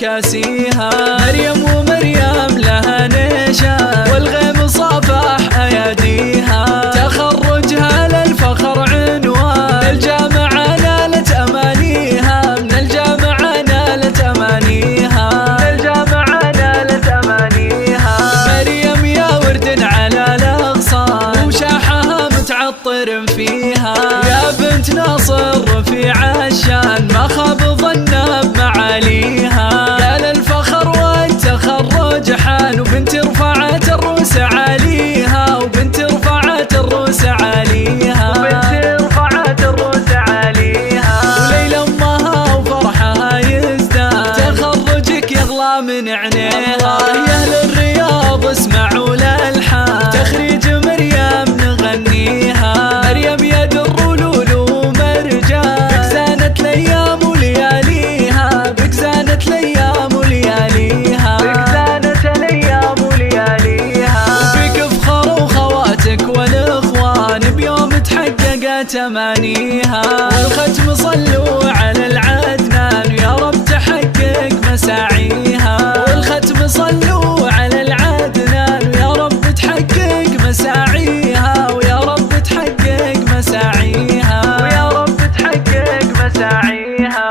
كاسيها. مريم ومريم لها نشان والغيم صافح أياديها. تخرجها للفخر عنوان، الجامعة نالت أمانيها. من الجامعة نالت أمانيها. من الجامعة نالت أمانيها. مريم يا ورد على الأغصان وشاحها متعطر فيها. يا بنت ناصر رفيع الشان ما خاب ظنها بمعاليها. يا للفخر والتخرج حان وبنت رفعت الروس عليها. وبنت رفعت الروس عليها. وبنت رفعت الروس عليها. وليل امها وفرحها يزداد، تخرجك يغلى من عينيها. يا اهل الرياض اسمعوا الالحان، تخريج مريم نغنيها. مريم يا در ولولو مرجان، بك زانت الايام ولياليها. بك زانت الايام ولياليها. بك زانت الايام ولياليها. وفيك فخر وخواتك والاخوان بيوم تحققت امانيها. والختم صلوا على العدنان ويا رب تحقق مساعيها. والختم صلوا على العدنان ويا رب تحقق مساعيها. ويا رب تحقق مساعيها. ويا رب تحقق مساعيها.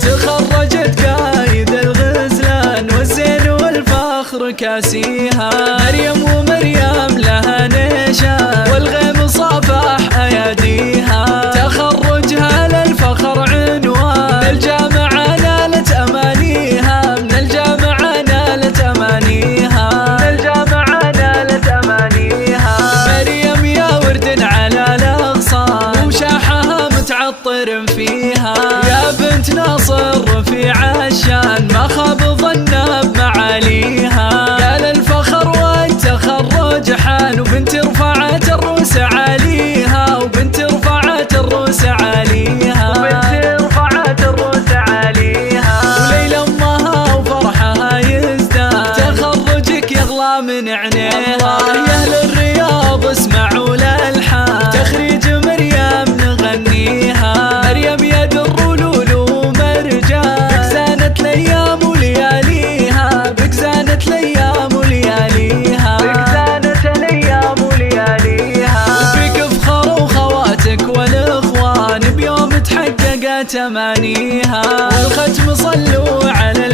تخرجت قايد الغزلان والزين والفخر كاسيها. مريم ومريم لها نشان والغيم صافح أياديها. تخرجها للفخر عنوان، الجامعة نالت أمانيها. من الجامعة نالت أمانيها. من الجامعة نالت أمانيها. مريم يا ورد على الأغصان وشاحها متعطر فيها. يا بنت ناصر رفيع الشان ما خاب ظنها بمعاليها. يا للفخر والتخرج حان وبنت رفعت الروس عليها. وبنت رفعت الروس عليها. وبنت رفعت الروس عليها. وليل امها وفرحها يزداد، تخرجك يغلى من عينيها. يا اهل الرياض اسمعوا الالحان، تخريج مريم نغنيها. مريم يا در ولولو مرجان، بك زانت الايام ولياليها. بك زانت الايام ولياليها. بك زانت الايام ولياليها. وفيك فخر وخواتك والاخوان بيوم تحققت امانيها. والختم صلوا على